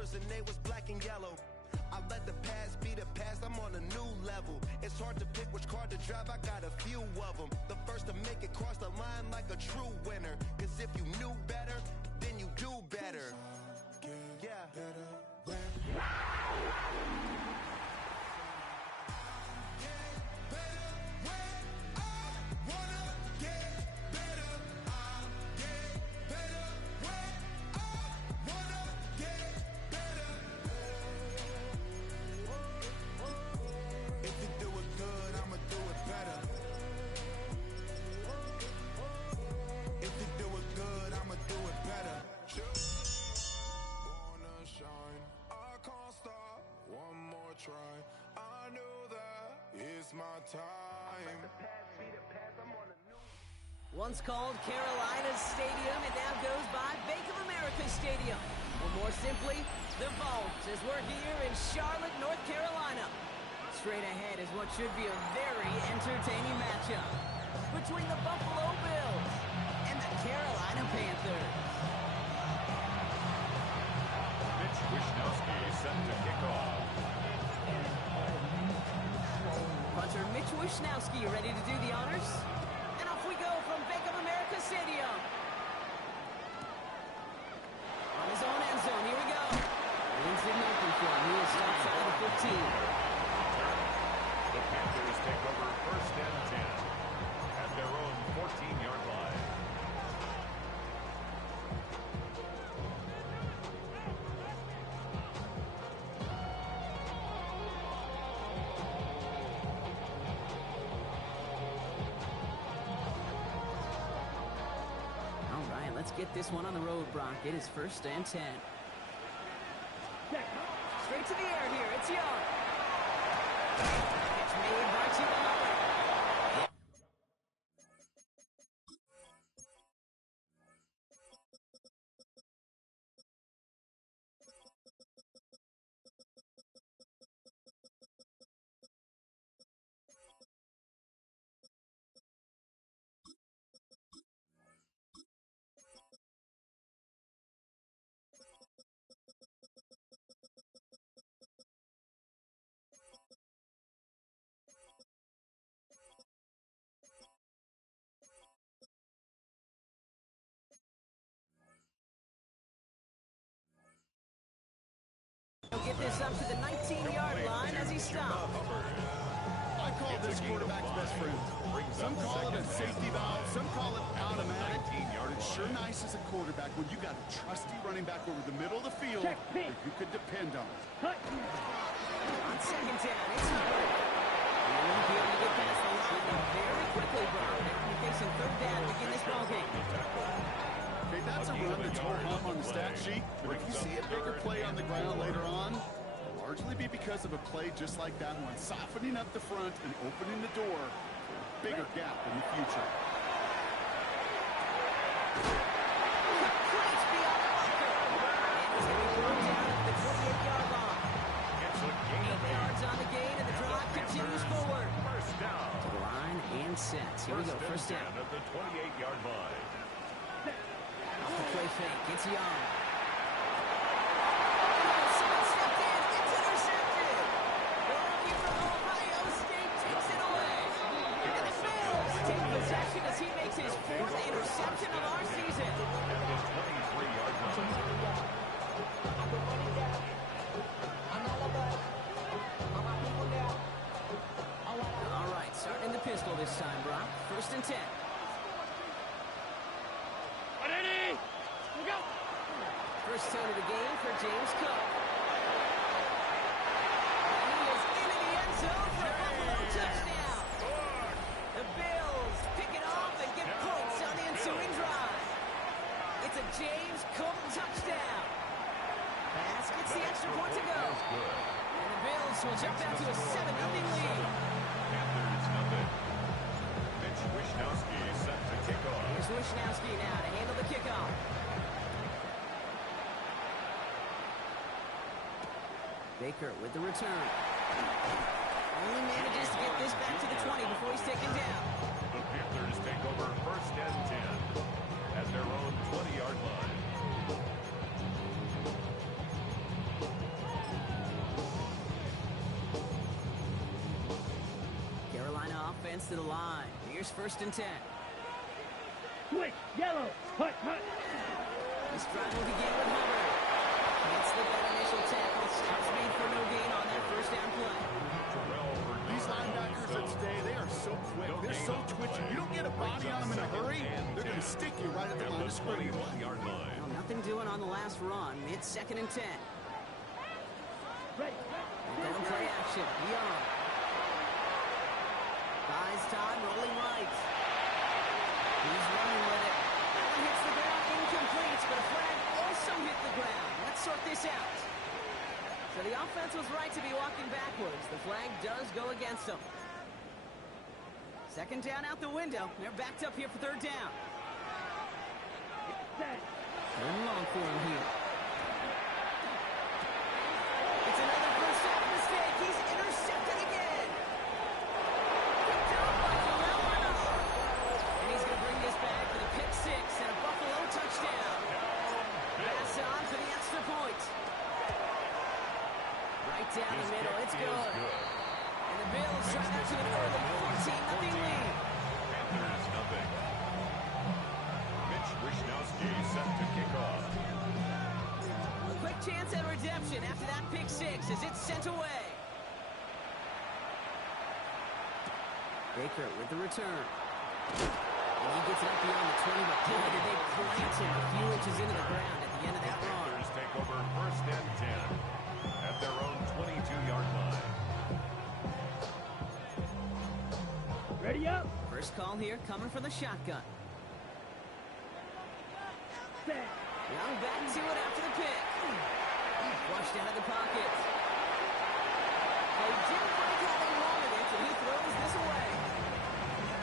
colors and they was black and yellow. I let the past be the past, I'm on a new level. It's hard to pick which car to drive, I got a few of them. The first to make it cross the line like a true winner. Cause if you knew better, then you do better. Yeah. Once called Carolina Stadium, it now goes by Bank of America Stadium. Or more simply, the Vault, as we're here in Charlotte, North Carolina. Straight ahead is what should be a very entertaining matchup between the Buffalo Bills and the Carolina Panthers. Mitch Wishnowsky set to kick off. Punter Mitch Wishnowsky ready to do the honors. And off we go from Bank of America Stadium. On his own end zone, here we go. Leads it open for him. He is stopped at the 15. The Panthers take over first and 10 at their own 14-yard line. Let's get this one on the road, Brock. It is first and 10. Straight to the air here. It's Young. It's made by Chihuahua. He'll get this up to the 19-yard line as he stops. I call this quarterback's best friend. Some call it a safety valve, some call it automatic. It's sure nice as a quarterback when you got a trusty running back over the middle of the field that you could depend on. On second down, it's Hubbard. He won't be able to get past the line very quickly, Brown. They're facing third down to begin this ballgame. Okay, that's a run that's home on the stat sheet, but if you see a bigger play on the ground later on, it'll largely be because of a play just like that one, softening up the front and opening the door for a bigger gap in the future. Completes beyond the marker. And he's going to be brought down at the 28-yard line. It's a gain of 8 yards on the gain, and the drive continues forward. First down. To the line and set. Here we go, first down. At the 28-yard line. Off the play fake, it's Young. As he makes his fourth interception of our season. At the 23-yard line. All right, starting in the pistol this time, Brock. First and 10. First tone of the game for James Cook. And he is into the end zone for a Buffalo touchdown. The Bills pick it off and get points on the ensuing drive. It's a James Cook touchdown. Pass gets the extra point to go. And the Bills will jump out to a 7-0 lead. Panthers nothing. Mitch Wishnowsky set to kick off. Here's Wishnowsky now to handle the kickoff. Baker with the return. Only manages to get this back to the 20 before he's taken down. The Panthers take over first and 10 at their own 20-yard line. defense to the line. Here's 1st and 10. Switch, yellow, hut, hut. This drive will begin with Hubbard. Can't slip that initial tackle. Stops made for no gain on that 1st down play. These linebackers of today, they are so quick. They're so twitchy. You don't get a body on them in a hurry, they're going to stick you right at the line of scrimmage. Well, nothing doing on the last run. It's 2nd and 10. Ready. Going play action. Young. Buys time, rolling right. He's running with it. That one hits the ground, incomplete, but a flag also hit the ground. Let's sort this out. So the offense was right to be walking backwards. The flag does go against them. 2nd down out the window. They're backed up here for 3rd down. Third and long for him here. It's another first half mistake. He's intercepted again. Picked up by Beno. And he's going to bring this back for the pick 6 and a Buffalo touchdown. Pass on for the extra point. Right down the middle. It's good. And the Bills try that to an early 14-0 lead. Panthers nothing. Mitch Wishnowsky set to kick off. A quick chance at redemption after that pick 6 as it's sent away. Baker with the return. And he gets it up beyond the 20, but boy, did they plant him a few inches into the ground at the end of that run. Panthers take over 1st and 10 at their own 22-yard line. Ready up. First call here coming from the shotgun. Set. Young back to it after the pick. Flushed out of the pocket. They didn't break how they wanted it, and he throws this away.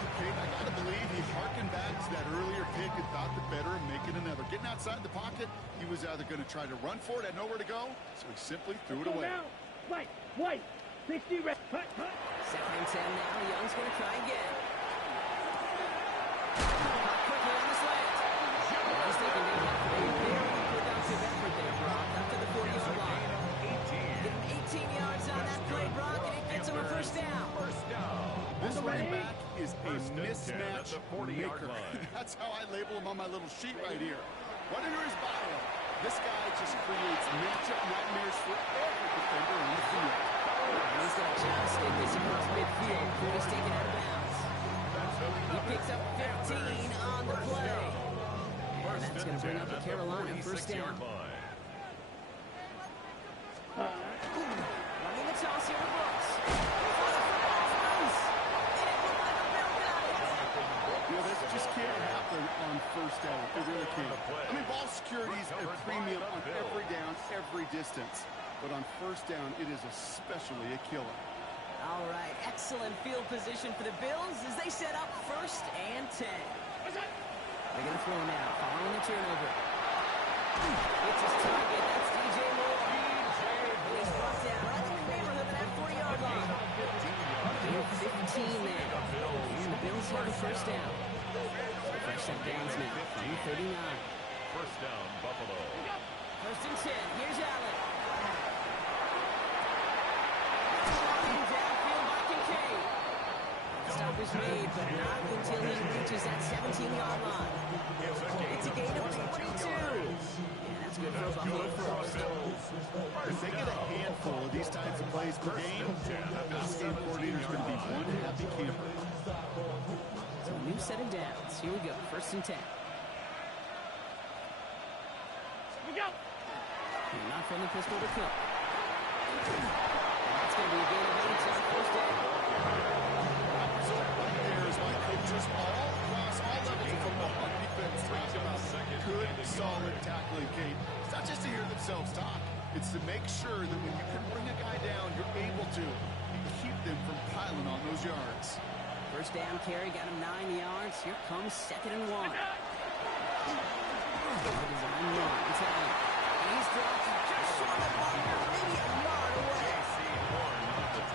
Okay, I got to believe he harkened back to that earlier pick and thought the better of making another. Getting outside the pocket, he was either going to try to run for it, had nowhere to go, so he simply threw it away. Now. White. 60 red. Hut, hut. 2nd and 10 now. Young's going to try again. Caught quickly on the slant. Young's taking a very productive effort there, Brock, up to the 40-yard line. Get him 18 yards on that play, Brock, and it gets him a 1st down. This running back is a mismatch at the 40-yard maker. line. That's how I label him on my little sheet right here. Right under his bio. This guy just creates matchup nightmares for every defender in the field. He's got to just stick this across midfield before he's taken out of bounds. He picks up 15 on the play. And that's going to bring up the Carolina 1st down. Running the toss here to Brooks. This just can't happen on 1st down. It really can't. I mean, ball security is a premium on every down, every distance. But on 1st down, it is especially a killer. All right, excellent field position for the Bills as they set up 1st and 10. They're going to throw now, following the turnover. It's his target. That's DJ Moore. He's brought down right in the neighborhood of that 40-yard line. They're 15 now. And the Bills have a 1st down. So fresh set downs now from 39. 1st down, Buffalo. 1st and 10. Here's Allen. Walking downfield by Kincaid. Stop is made, but not until he reaches that 17-yard line. It's a gain of 22. And that's good for Buffalo first. If they get a handful of these types of plays per game, that pass game coordinator is going to be one happy camper. So a new set of downs. Here we go. 1st and 10. We go. Not from the pistol to Cook. That's going to be a gain of 8 on 1st down. There is my coaches all across all levels of football on defense talk about good, solid tackling, Kate. It's not just to hear themselves talk. It's to make sure that when you can bring a guy down, you're able to keep them from piling on those yards. 1st down carry got him 9 yards. Here comes 2nd and 1. Design one. It's Allen. And he's dropped just short of the marker, maybe a yard away.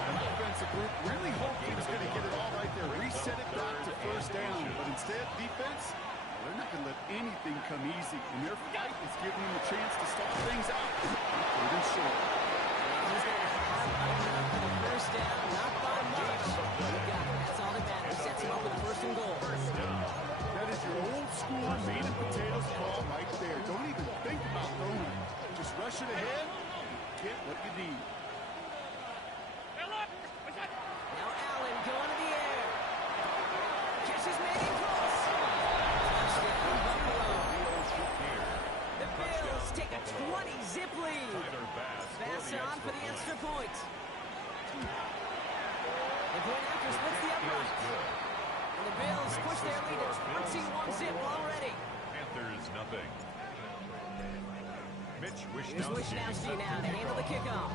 The offensive group really hoped he was going to get it all right there, reset it back to 1st down. But instead, defense, they're not going to let anything come easy. And their fight is giving them a chance to start things out. Third and short. He's going to have enough for the 1st down, not by much. He got it. That's all that matters. ahead, get what you need. Now Allen going to the air. Catches maybe close. Touchdown, Buffalo. The Bills take a 20-zip lead. Pass on for the extra point. The point after splits the upright. And the Bills push their lead to 21-zip already. Panthers nothing. Mitch Here's Wishnowski now to handle the kickoff.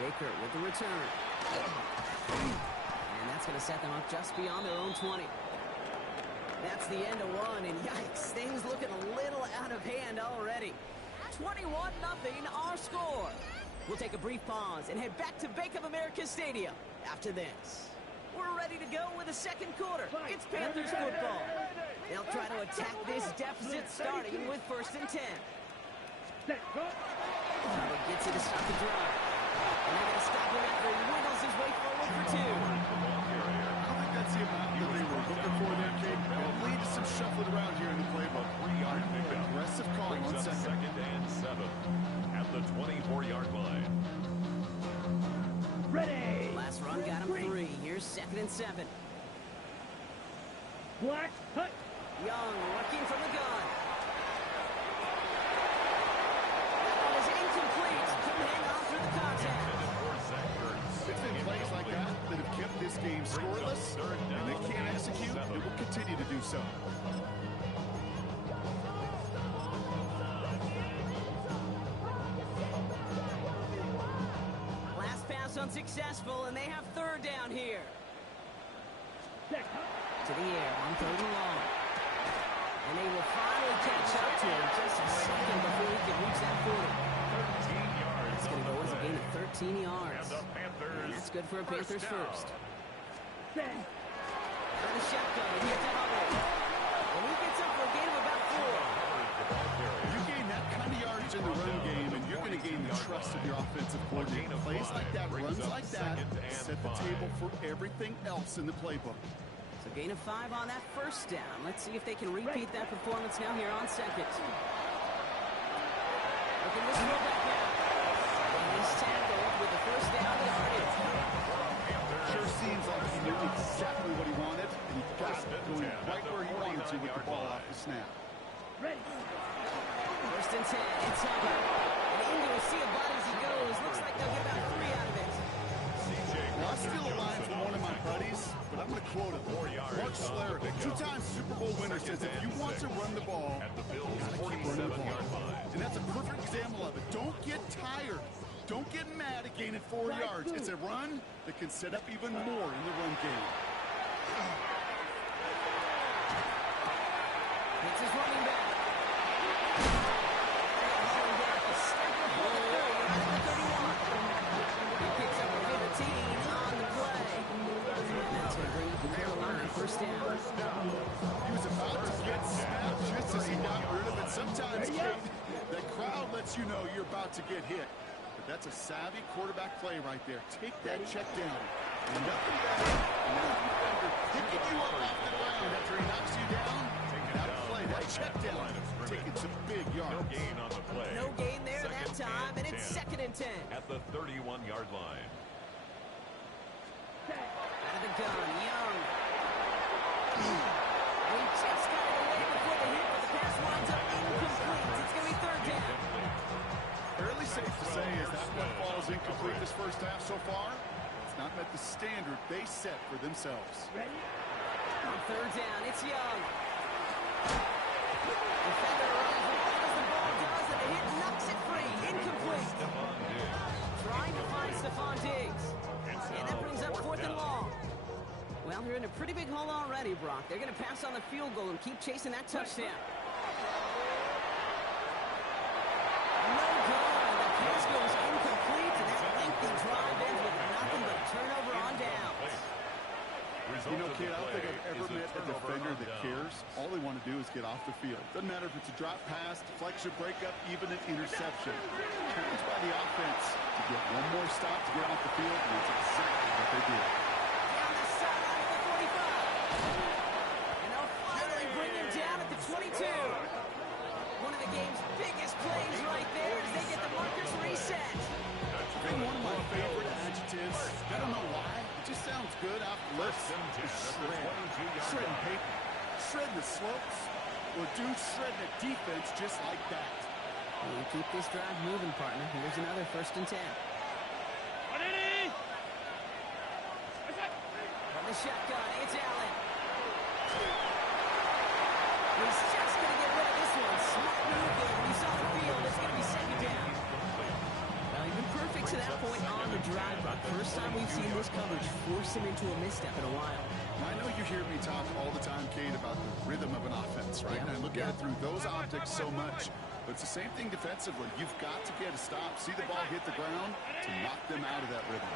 Baker with the return. And that's going to set them up just beyond their own 20. That's the end of one, and yikes, things looking a little out of hand already. 21-0 our score. We'll take a brief pause and head back to Bank of America Stadium after this. We're ready to go with the second quarter. It's Panthers football. They'll try to attack this deficit starting with 1st and 10. Charlie gets it to stop the drive. And they're going to stop him after he wiggles his way forward for 2. I think that's the amount that they were looking for there, Kate. It'll lead to some shuffling around here in the playbook. Aggressive call on second. 2nd and 7 at the 24-yard line. Ready. Last run got him 3. Here's 2nd and 7. Black. Hut. Young working from the gun. That one is incomplete. Couldn't hang on through the contact. It's been plays like that that have kept this game scoreless, and they can't execute. They will continue to do so. Last pass unsuccessful, and they have 3rd down here. To the air on 3rd and long. And they will finally catch up to him just a second before he can reach that 40. 13 yards. It's going to go as a gain of 13 yards. And the Panthers. That's good for a Panthers first. Set. For the shotgun, he hits that Hubbard. And he gets up for a gain of about 4. You gain that kind of yardage in the run game, and you're going to gain the trust of your offensive coordinator. Plays like that, runs like that, set the table for everything else in the playbook. So gain of 5 on that 1st down. Let's see if they can repeat that performance now here on 2nd. Look at this rollback now. And he's tackled with the 1st down yardage. Sure seems like he knew exactly what he wanted, and he got it going right where he wanted to with the ball off the snap. Ready. 1st and 10. It's Hubbard. And into a sea of bodies he goes. Looks like they'll get about 3 out of it. Well, I steal a line from one of my buddies, but I'm going to quote it. Mark Schlereth, 2-time Super Bowl winner, says if you want to run the ball, you got to keep running the ball. And that's a perfect example of it. Don't get tired. Don't get mad at gaining 4 yards. It's a run that can set up even more in the run game. It's his running back. Hauling back a step before the 30, right at the 31. He picks up a 15 on the play. That's going to bring up the Carolina 1st down. He was about to get snapped just as he got rid of it. Sometimes, Kate, that crowd lets you know you're about to get hit. But that's a savvy quarterback play right there. Take that check down. And nothing better picking you up off the ground after he knocks you down. That play, that check down, taking some big yards. No gain on the play. No gain there that time, and it's 2nd and 10. At the 31-yard line. Out of the gun, Young. He just got it away before the hit, but the pass winds up incomplete. It's going to be 3rd down. Fairly safe to say is that one falls incomplete this first half so far. It's not met the standard they set for themselves. Ready. On 3rd down, it's Young. Defender runs as well as the ball does, and the hit knocks it free. Incomplete. Trying to find Stephon Diggs. And that brings up 4th and long. Well, they're in a pretty big hole already, Brock. They're going to pass on the field goal and keep chasing that touchdown. No good. The pass goes incomplete, and that lengthy drive ends with nothing but a turnover on downs. You know, kid, I don't think I've ever met a defender that cares. All they want to do is get off the field. Doesn't matter if it's a drop pass, deflection, breakup, even an interception. Challenged by the offense to get one more stop to get off the field, and it's exactly what they did. Down the sideline at the 45. And they'll finally bring him down at the 22. slopes or do shred the defense just like that. You keep this drive moving, partner. Here's another 1st and 10. Ready? From the shotgun, it's Allen. He's just going to get rid of this one. Smart move there. When you saw the field, it's going to be 2nd down. Well, he's been perfect to that point on the drive, Buck. First time we've seen this coverage force him into a misstep in a while. Now, I know you hear me talk all the time, Kate, about the rhythm of an offense, right? Yeah. And I look at it through those optics so much. But it's the same thing defensively. You've got to get a stop, see the ball hit the ground to knock them out of that rhythm.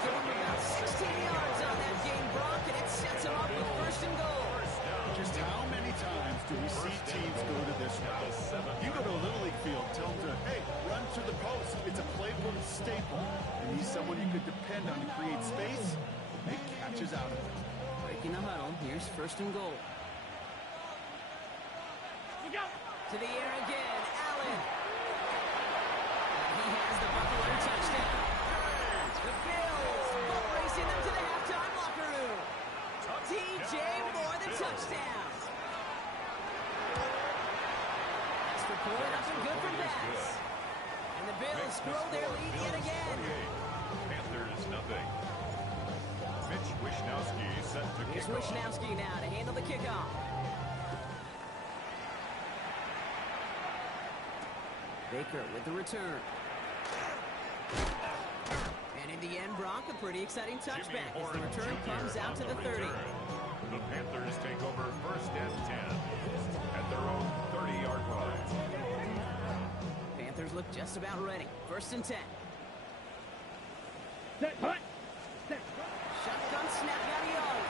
Give him about 16 yards on that game, Brock, and it sets him up with 1st and goal. Just how many times do we see teams go to this route? You go to a Little League field, tell them to, hey, run to the post. It's a playbook staple. And he's someone you could depend on to create space and make catches out of it. Breaking the huddle, here's 1st and goal. To the air again, Allen. He has the Buffalo touchdown. The Bills boat racing them to the halftime locker room. DJ Moore, the touchdown. That's for pulling up and good for Bass. And the Bills grow their lead yet again. Panthers nothing. Mitch Wishnowsky set to Here's kick off. Wishnowsky now to handle the kickoff. Baker with the return. And in the end, Brock, a pretty exciting touchback as the return comes out to the 30. The Panthers take over 1st and 10 at their own 30-yard line. Panthers look just about ready. 1st and 10. Set, hut. Set. Shotgun snap out of Young.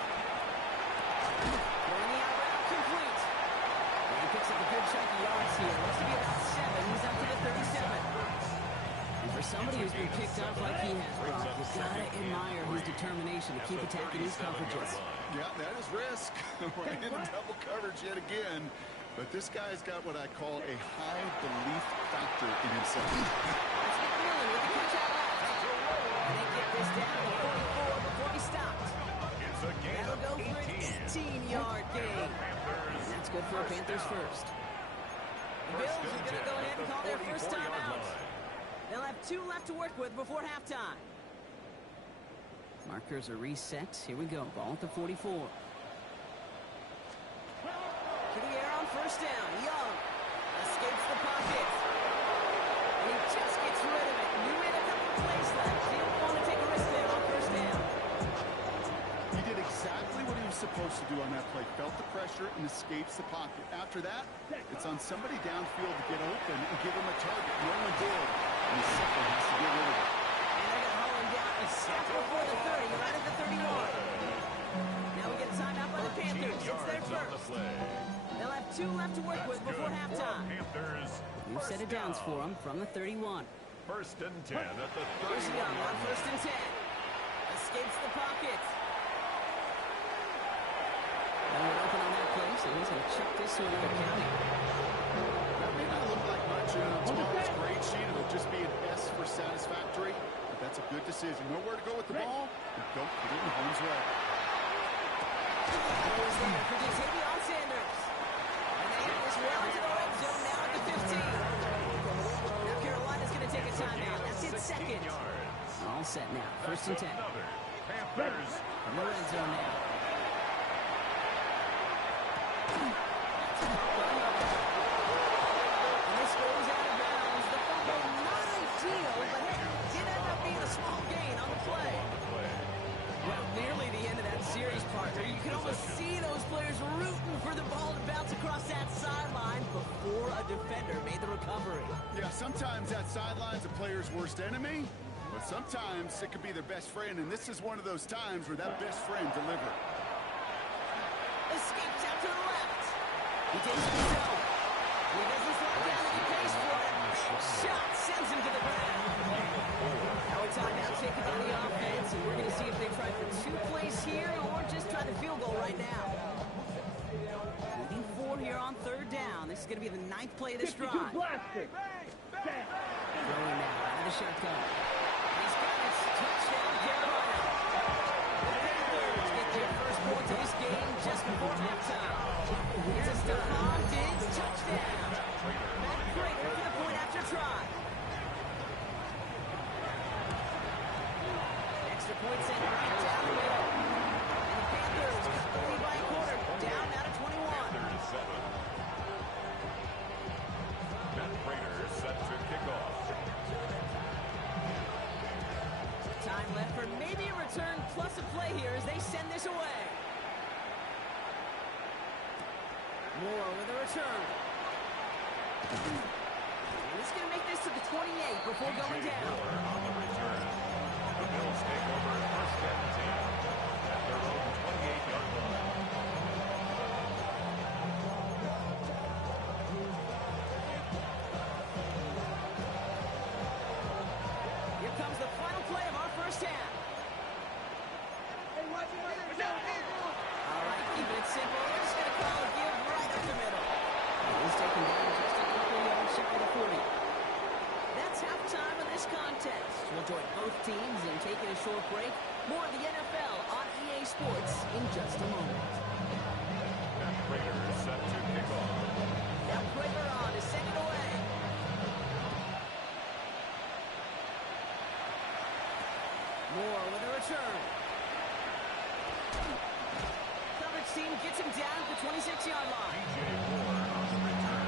Throwing the out route complete. And he picks up a good chunk of yards here. Looks to be about 7. He's up to the 37. And for somebody who's been kicked off like he has, Brock, you've got to admire his determination to keep attacking these coverages. Yeah, that is risk. We're in double coverage yet again. But this guy's got what I call a high belief factor in himself. Let's get Millen with the catch out left. And they get this down to 44 before he stopped. It's a gain That'll of go for an 18-yard gain. And that's good for a Panthers first. The Bills are going to go ahead and call their first time out. They'll have 2 left to work with before halftime. Markers are reset. Here we go. Ball at the 44. To the air on 1st down. Young escapes the pocket. And he just gets rid of it. You made a couple plays left. Didn't want to take a risk there on 1st down. He did exactly what he was supposed to do on that play. Felt the pressure and escapes the pocket. After that, it's on somebody downfield to get open and give him a target. No one did. And he simply has to get rid of it. And they're going to haul him down a step before the 30, right at the 31. Now we get a timeout by the Panthers. It's their first. They'll have 2 left to work with before halftime. New set of downs for them from the 31. 1st and 10 at the 31. Here's Young on 1st and 10. Escapes the pocket. No one open on that play, so he's going to chuck this to another county. That may not look like much on tomorrow's grade sheet. It'll just be an S for satisfactory. But that's a good decision. Nowhere to go with the ball. And don't put it in harm's way. Goes there for Jatavion Sanders. And they have this well into the red zone now at the 15. Now Carolina's going to take a timeout. That's its 2nd. All set now. 1st and 10. Panthers From the red zone now. And this goes out of bounds. The fumble not ideal, but it did end up being a small gain on the play. Well, nearly the end of that series, partner. You can almost see those players rooting for the ball to bounce across that sideline before a defender made the recovery. Yeah, sometimes that sideline's a player's worst enemy, but sometimes it could be their best friend, and this is one of those times where that best friend delivered. Escapes out to the left. He takes the zone. He doesn't slow down and he pays for it. Big shot sends him to the ground. Now a timeout taken by the offense, and we're going to see if they try for 2 plays here or just try the field goal right now. Leading 4 here on 3rd down. This is going to be the 9th play of this drive. Blaster. Set. Throwing now out of the shotgun. He's got it. Touchdown, Carolina. The Panthers plus a play here as they send this away. Moore with a return. And he's going to make this to the 28 before going down. On the return. The Bills take over first and 10 at their own 28-yard line. Here comes the final play of our first half. All right, keeping it simple. They're just going to call a give right up the middle. He's taken down just a couple yards shy of the 40. That's halftime of this contest. We'll join both teams in taking a short break. More of the NFL on EA Sports in just a moment. And Prater is set to kick off. Now Prater on to send it away. Moore with a return. Coverage team gets him down at the 26-yard line. DJ Moore on the return.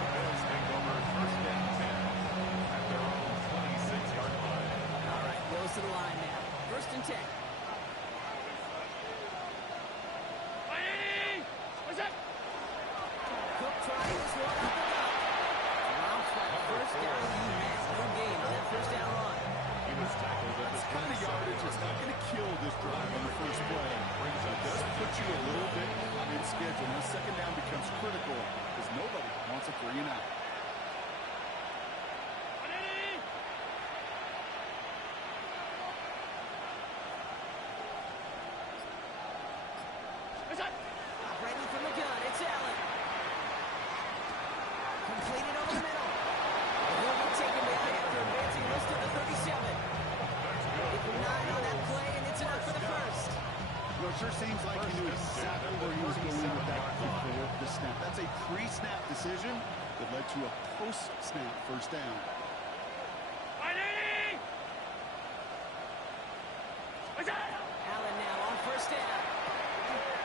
The Bills take over first and 10 at their own 26-yard line. All right, goes to the line now. First and 10. Cook trying this one up the gut. Rounds for the first down. He has no gain on that first down run. He was tackled at the This kind of 27. yardage is not going to kill this drive on the first play. It does put you a little bit in schedule. Now second down becomes critical because nobody wants a 3 and out. Operating from the gun, it's Allen. Completed over the middle. He'll be taken down after advancing this to the 37. Get 9 on that play, and it's enough for the first. Well, it sure seems like he knew exactly where he was going with that before the snap. That's a pre-snap decision that led to a post-snap first down. Allen now on first down.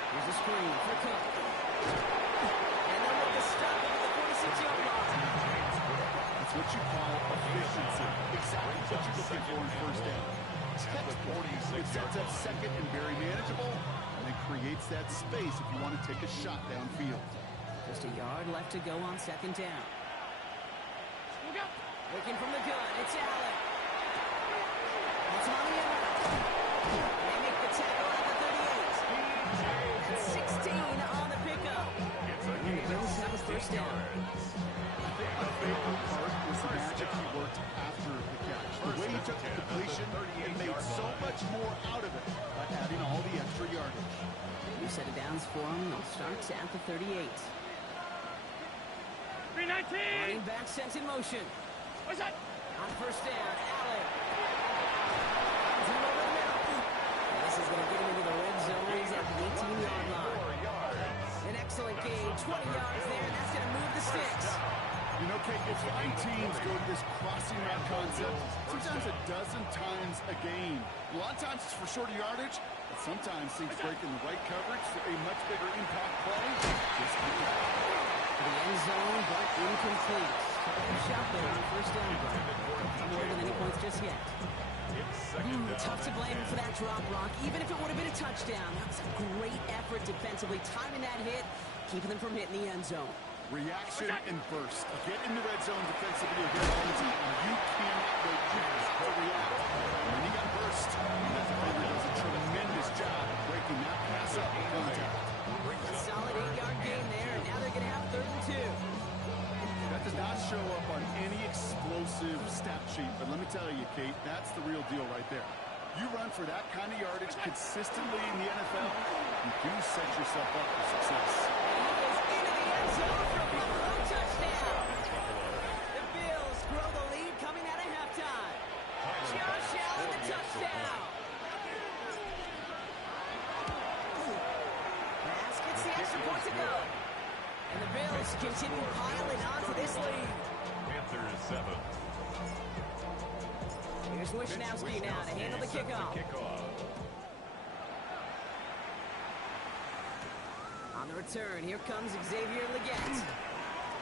Here's a screen for Cook. And they'll make a stop at the 46-yard line. That's what you call efficiency. Exactly what you're looking for in first down. Textbook. It sets up second and very manageable, and then creates that space if you want to take a shot downfield. Just a yard left to go on second down. Looking from the gun, it's Allen. It's on the end. They make the tackle at the 38. That's 16 on the pickup. And the Bills have a first down. I think my favorite part was the magic he worked after the catch. The way he took the completion and made so much more out of it by adding all the extra yardage. New set of downs for him. They'll start at the 38. Running back sent in motion. On first down, Allen. He's over the middle. And this is going to get him into the red zone. He's at the 18-yard line. An excellent gain, 20 yards there, and that's going to move the sticks. You know, Kate, if fine teams go to this crossing route concept, sometimes a dozen times a game. A lot of times it's for shorter yardage, but sometimes teams breaking the right coverage for a much bigger impact play. Just like that. The end zone, but incomplete. Shot there on first down. Not away with any points just yet. Tough to blame him for that drop, Rock. Even if it would have been a touchdown, that was a great effort defensively, timing that hit, keeping them from hitting the end zone. Reaction and burst. Get in the red zone defensively against one team, and you cannot wait to react. And when you got burst, that defender does a tremendous job of breaking that pass up in contact. A solid 8-yard gain there, and now they're going to have 3rd and 2. That does not show up on any explosive stat sheet, but let me tell you, Kate, that's the real deal right there. You run for that kind of yardage consistently in the NFL, you do set yourself up for success. He is into the end zone for a Buffalo touchdown. The Bills grow the lead coming out of halftime. Josh Allen, the touchdown. Pass gets the extra point to go. And the Bills continue piling on to this lead. Panthers 7. Here's Wishnowski now to handle the kickoff. On the return, here comes Xavier Legette.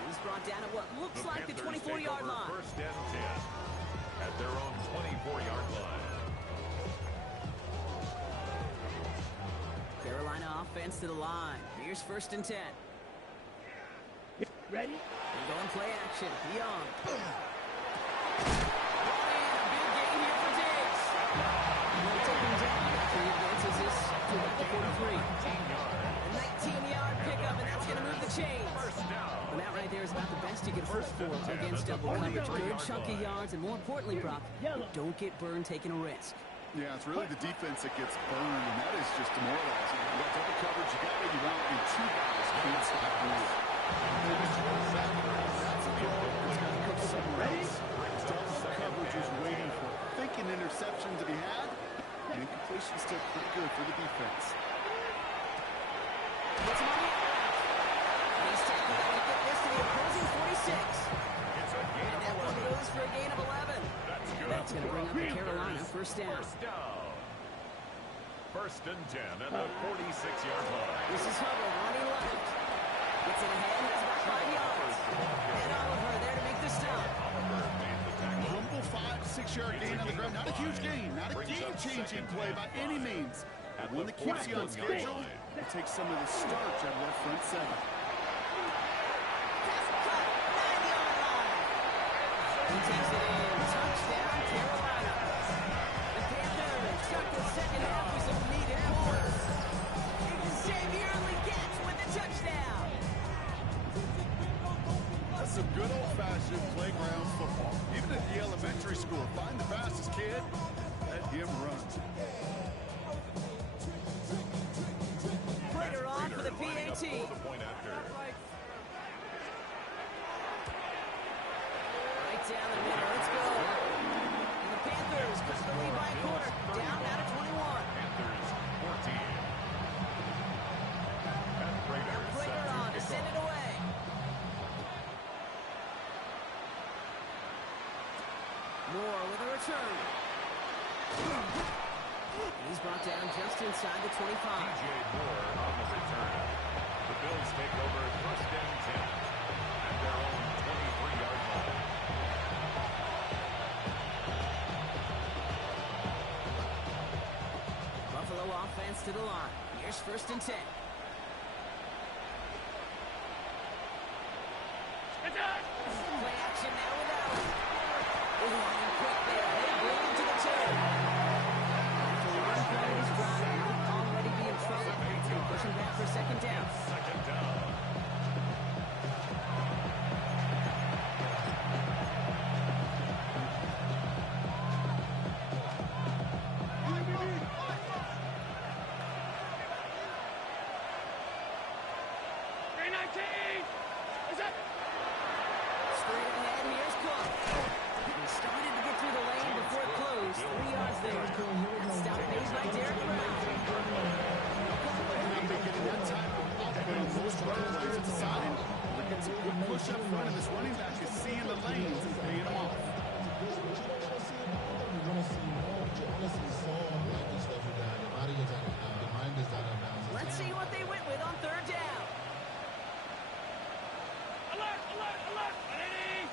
He's brought down at what looks like the 24-yard line. First and 10 at their own 24-yard line. Carolina offense to the line. Here's 1st and 10. Ready? They're going play action. Young. Oh, man, a big game here for Diggs. They'll take him down after he advances this to about the 43. A 19-yard pickup, and that's going to move the chains. And that right there is about the best you can hope for against double coverage. Good chunky yards, and more importantly, Brock, don't get burned taking a risk. Yeah, it's really the defense that gets burned, and that is just demoralizing. You got double coverage, you got what you want, and 2 guys can't stop moving. That's a goal. It's going to cook somewhere else. Double coverage is waiting for a thinking interception to be had, and incompletion still pretty good for the defense. Gets him on the outrage. And he's tackled out to get this to the opposing 46. And that one goes for a gain of 11. That's going to bring up the Carolina 1st down. 1st and 10 at the 46-yard line. This is Hubbard running left. Gets it ahead, has about 5 yards. And Oliver there to make the stop. Humble 5 to 6 yard gain on the ground. Not a huge gain, not a game-changing play by any means. But one that keeps you on schedule, it takes some of the starch out of that front 7. Pass cut, 9-yard line. He takes it in. Touchdown, Carolina. The Panthers start the second half with some needed points. Xavier Legette with the touchdown. That's some good old-fashioned playground football. Even at the elementary school, find the fastest kid, let him run. Prater on for the PAT. Right down the middle, let's go. And the Panthers cut the lead by a quarter. Down now to 21. Panthers 14. And Prater on to send it away. Moore with a return. He's brought down just inside the 25. DJ Moore on the return. The Bills take over 1st and 10 at their own 23-yard line. Buffalo offense to the line. Here's 1st and 10. Play action now with Allen. And quick there. They bring him to the 2. After one play of this drive, they might already be in trouble. It's going to push him back for 2nd down. 2nd down. Straight ahead, here's Cook. He started to get through the lane before it closed. 3 yards there. That stop made by Derek Brown. Not been getting that type of output on most run plays. It's a sign. Look at some good push up front, and this running back is seeing the lanes and paying them off. Let's see what they went with on 3rd down. Alert, alert, alert. Ready?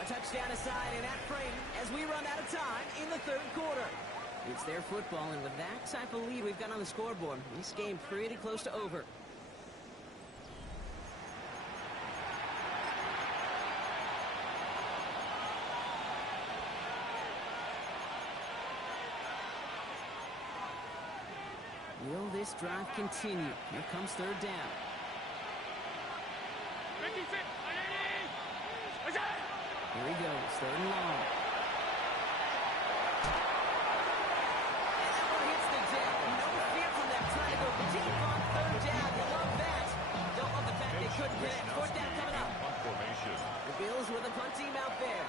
A touchdown aside in that frame as we run out of time in the 3rd quarter. It's their football, and with that type of lead we've got on the scoreboard, this game pretty close to over. Will this drive continue? Here comes 3rd down. Ricky fit. Ready? Here he goes, 3rd and long. And that one hits the deck. No fear from them trying to go deep on 3rd down. You love that. Don't love the fact they couldn't connect. 4th down coming up. Punt formation. The Bills with a punt team out there.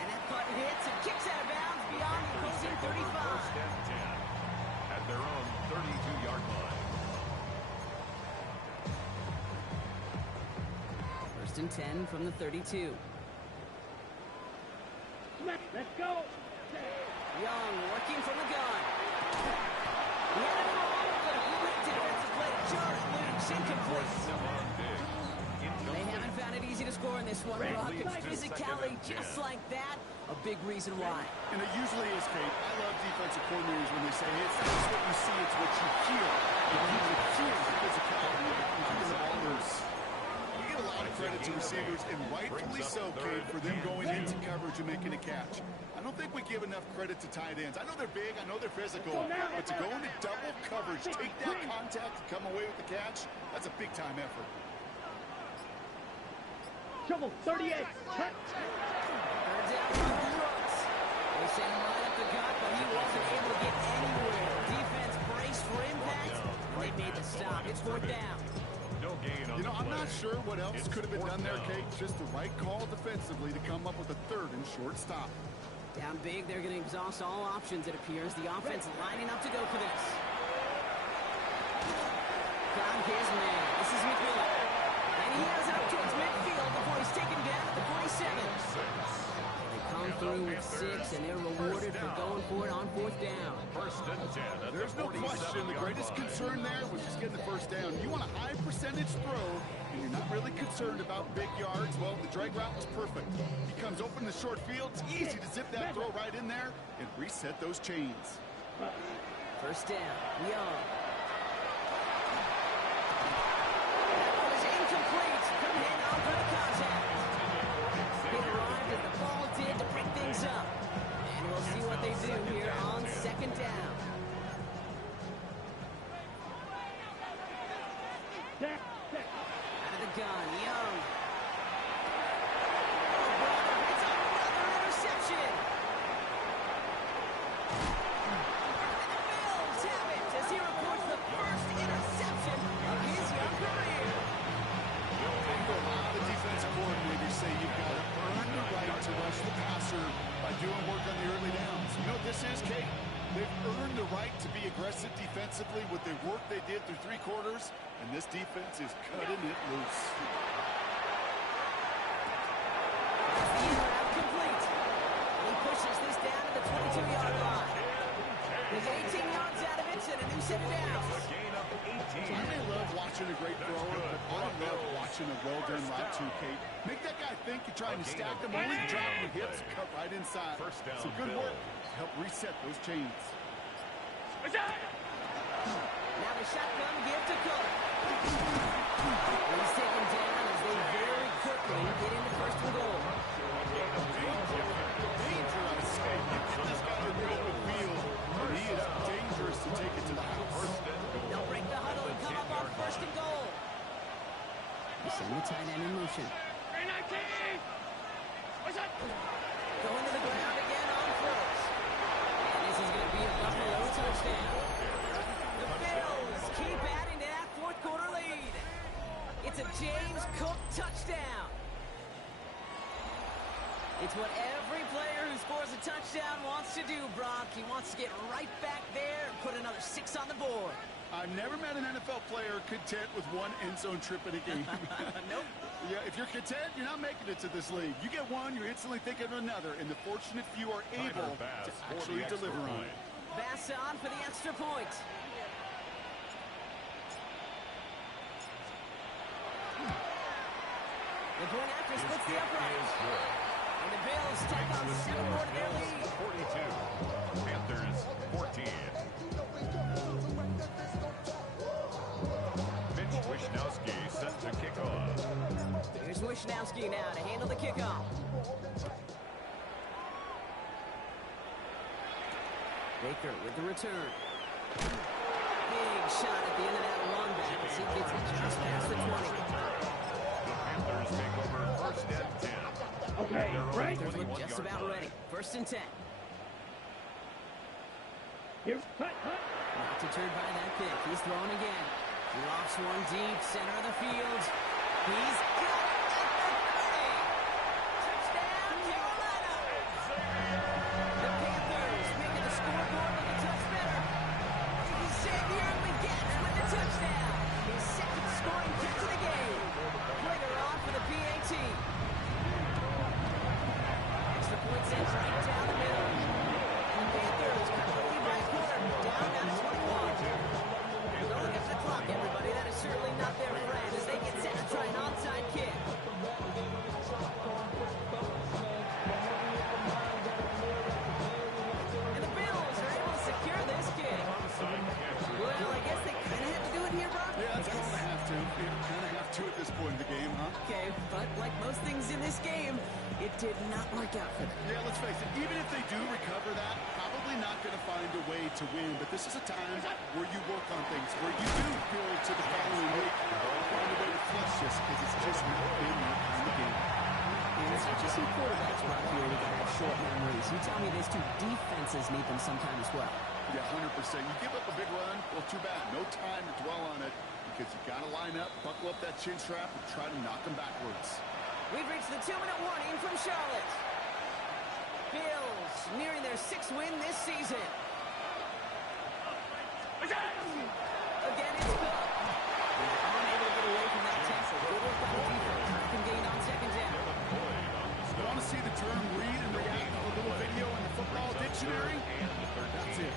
And that punt hits and kicks out of bounds beyond the opposing 35. 1st and 10 at their own 32-yard line. 1st and 10 from the 32. Let's go. Young working from the gun. He had it all, but a great defensive play to Charles Lynch, incomplete. Stephon Diggs. They haven't found it easy to score in this one, Brock. Physicality just like that, a big reason why. And it usually is, Kate. I love defensive coordinators when they say, it's not just what you see, it's what you hear. And you can hear the physicality of the ballers. You get a lot of credit to receivers, and rightfully so, Kate, for them going into coverage and making a catch. I don't think we give enough credit to tight ends. I know they're big, I know they're physical, but to go into double coverage, take that contact, and come away with the catch, that's a big-time effort. Trouble, 38. Third down from Brooks. They sent him right up the gut, but he wasn't able to get anywhere. Defense braced for impact. They made the stop. It's fourth down. No gain on You know, the I'm play. not sure what else It's could have been fourth done there, down. Kate. Just the right call defensively to come up with a third and short stop. Down big, they're going to exhaust all options, it appears. The offense lining up to go for this. Found his man. This is McMillan. And he has it up towards midfield before he's taken down at the 47. They come through with 6, and they're rewarded for going for it on fourth down. First and 10 at There's the no question. The 47-yard greatest line. concern there was just getting the first down. You want a high percentage throw, and you're not really concerned about big yards. Well, the drag route was perfect. He comes open in the short field. It's easy to zip that throw right in there and reset those chains. First down, Young. That one is incomplete. Couldn't hang on for the contact. He arrived as the ball did to break things up. And we'll see what they do here on second down. Out of the gun, Young. Oh, brother, it's another interception. And the Bills have it as he reports the first interception of his young career. A lot of defensive coordinators say you've got to earn the right to rush the passer by doing work on the early downs. You know what this is, Kate? They've earned the right to be aggressive defensively with the work they did through 3 quarters, and this defense is cutting it loose. The in-route complete. He pushes this down to the 22-yard line. There's 18 yards out of it and a new set of downs. A gain of 18. I may love watching a great thrower, but I love watching a well-done route too, Kate. Make that guy think you're trying to stack them, only drop your hips, cut right inside. First down, Some good Bill. work to help reset those chains. Now the shotgun give to Cook. He's taken down as they very quickly get into first and goal. Danger, I say. You get this guy in the open field, and he is dangerous to take it to the house. They'll break the huddle and come up on first and goal. They send the tight end in motion. 319. What's up? Going to the ground again on first. And this is going to be a Buffalo touchdown. The Bills keep adding to that fourth quarter lead. It's a James Cook touchdown. It's what every player who scores a touchdown wants to do, Brock. He wants to get right back there and put another 6 on the board. I've never met an NFL player content with one end zone trip in a game. Nope. Yeah, if you're content, you're not making it to this league. You get one, you're instantly thinking of another, and the fortunate few are able Bass to for the actually extra deliver on point. it. Bass on for the extra point. The point after splits the upright. Is good. And the Bills tack on 7 more to their lead. 42. Panthers 14. Mitch Wishnowski set to kick off. Here's Wishnowski now to handle the kickoff. Baker with the return. Big shot at the end of that run back as he gets it just past the 20. The Panthers take over first and 10. Okay, right? Panthers look just about ready. First and 10. Here, cut. Not deterred by that pick. He's throwing again. Lofts one deep, center of the field. He's got it at the 30. Touchdown, Carolina. The Panthers making the scoreboard look a touch better. Xavier Legette with the touchdown. His second scoring catch of the game. Later on for the PAT. Extra point sends right down the middle. The Panthers cut the lead by a quarter. Down now to 21. Don't look at the clock, everybody. That is certainly not their friend as they get set to try an onside kick. did not work out for them. Yeah, let's face it, even if they do recover that, probably not going to find a way to win. But this is a time where you work on things, where you do build to the following week, find a way to flush this, because it's just not been your kind of game. And it's not just some quarterbacks right here that have short memories. You tell me these two defenses need them sometime as well. Yeah, 100%. You give up a big run, well, too bad. No time to dwell on it, because you got to line up, buckle up that chin strap, and try to knock them backwards. We've reached the 2-minute warning from Charlotte. Bills nearing their 6th win this season. Again, it's Cook. Unable to get away from that tackle. Good work by the defense. Can gain on 2nd down. You want to see the term read and react to a little video in the football dictionary? That's it.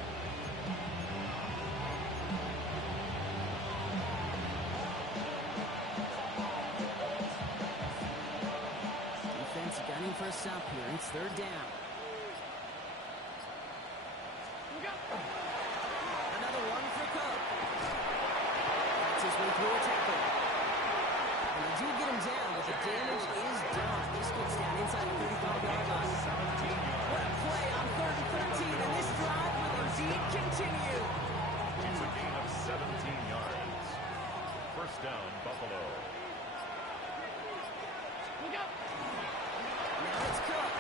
Defense gunning for a stop here. It's 3rd down. Another one for Cook. That's his way through a tackle. And they do get him down, but the damage is done. This gets down inside the 35-yard line. What a play on 3rd and 13, and this drive will indeed continue. It's a gain of 17 yards. 1st down, Buffalo. Now it's Cook.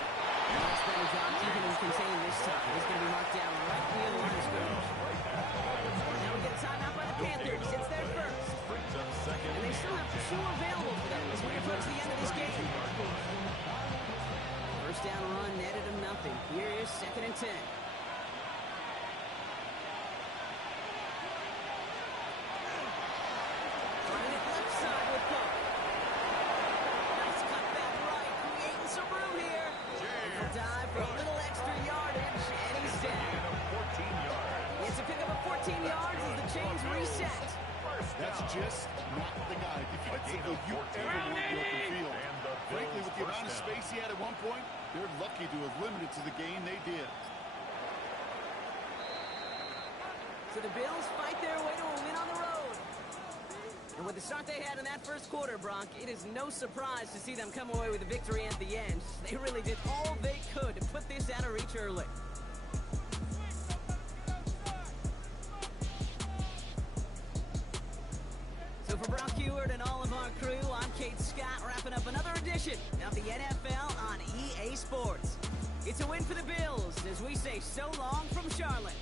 That's better job keeping him contained this time. He's going to be marked down right near the line of scrimmage. Now we get a timeout by the Panthers. It's their first. And they still have 2 available for them as we approach the end of this game. 1st down run netted him nothing. Here is 2nd and 10. Running it left side with Cook. Nice cut back right, creating some room here. He'll dive for a little extra yardage, and he's down. 14 yards. It's a pickup of 14 yards as the chains reset. That's just not the guy defensively you ever want in the open field. Frankly, with the amount of space he had at one point, they're lucky to have limited to the gain they did. So the Bills fight their way to a win on the road. And with the start they had in that 1st quarter, Bronk, it is no surprise to see them come away with a victory at the end. They really did all they could to put this out of reach early. So for Brock Heward and all of our crew, I'm Kate Scott, wrapping up another edition of the NFL on EA Sports. It's a win for the Bills as we say so long from Charlotte.